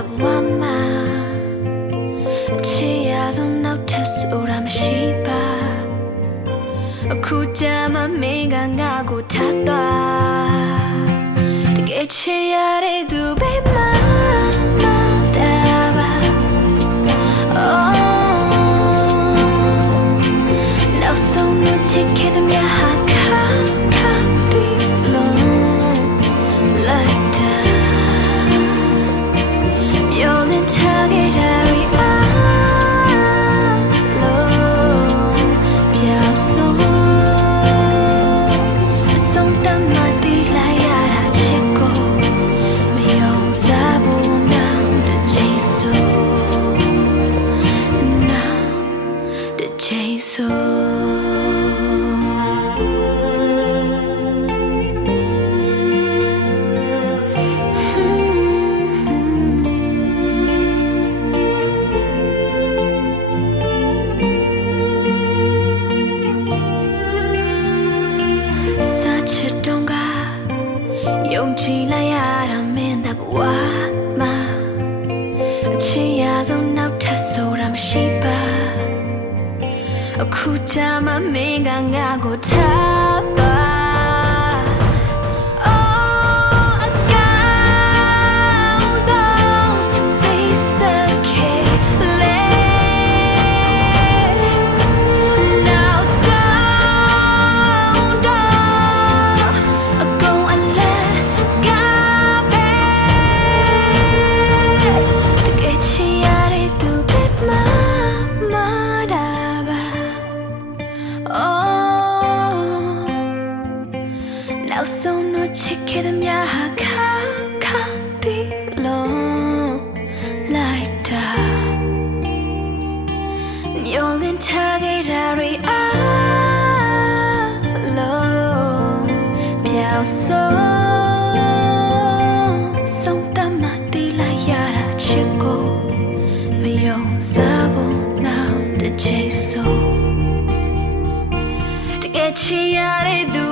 ဘဝမှာအချစ်ရဆုံးနောက်ထပ်ဆိုတာမရှိပါအခုကြမ်းမမင်းကငါကိုထားသွား ယုံကြည်လိုက်ရတာမင်းတဲ့ဘဝမှာအချစ်ရဆုံးနောက်ထပ်ဆိုတာမရှိပါအခုချာမမင်းကငါကိုထား ချစ်ခဲ့သမျှဟာခါခါတီလုံးလိုက်တာမျောလင်းထားခဲ့တာတွေအားလုံးပြောင်းဆုံးဆုံးတမတီလိုက်ရတာချစ်ကိုမယုံစားဖို့နောက်တစ်ချိန်ဆုံးတကယ်ချင်ရတဲ့သူ